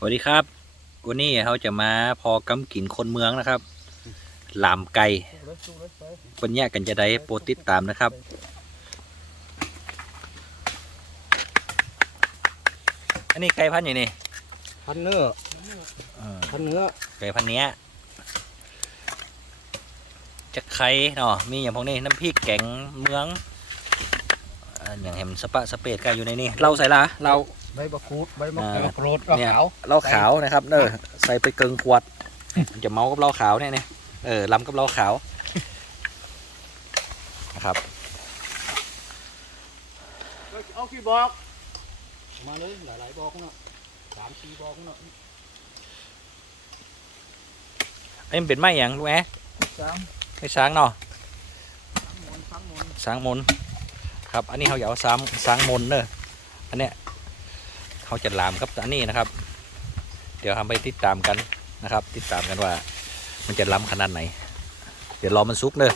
สวัสดีครับ วันนี้เขาจะมาพอกำกินคนเมืองนะครับ หลามไก่ปัญญากันจะได้โปรดติดตามนะครับ อันนี้ไก่พันธุ์อย่างนี้พันเนื้อเออพันเนื้อไก่พันธุ์เนี้ยจะไข่เนาะมีอย่างพวกนี้น้ำพริกแกงเมืองอ่าอย่างเห็นสปะสเปดไก่อยู่ในนี้เราใส่ละเรา ใบมะกรูดใบมะอ่ากรูดเนี่ย ขาวเหล้าขาวนะครับเนอใส่ไปเกิงขวด จะเมากับเหล้าขาวเนี่ยเนี่ยเออล้ำกับเหล้าขาวนะครับ เอากี่บอก มาเลยหลายๆบอกเนาะสามสี่บอกเนาะไอ้มันเป็นไม้หยังรู้ไหมสามไม้ช้างเนาะหมุนสามหมุนช้างมนครับ อันนี้เขาอยากเอาช้างช้างมนเนอะอันเนี้ย เขาจะลามกับอันนี้นะครับ เดี๋ยวทำไปติดตามกันนะครับ ติดตามกันว่า มันจะล้ำขนาดไหน เดี๋ยวรอมันซุกเนอะ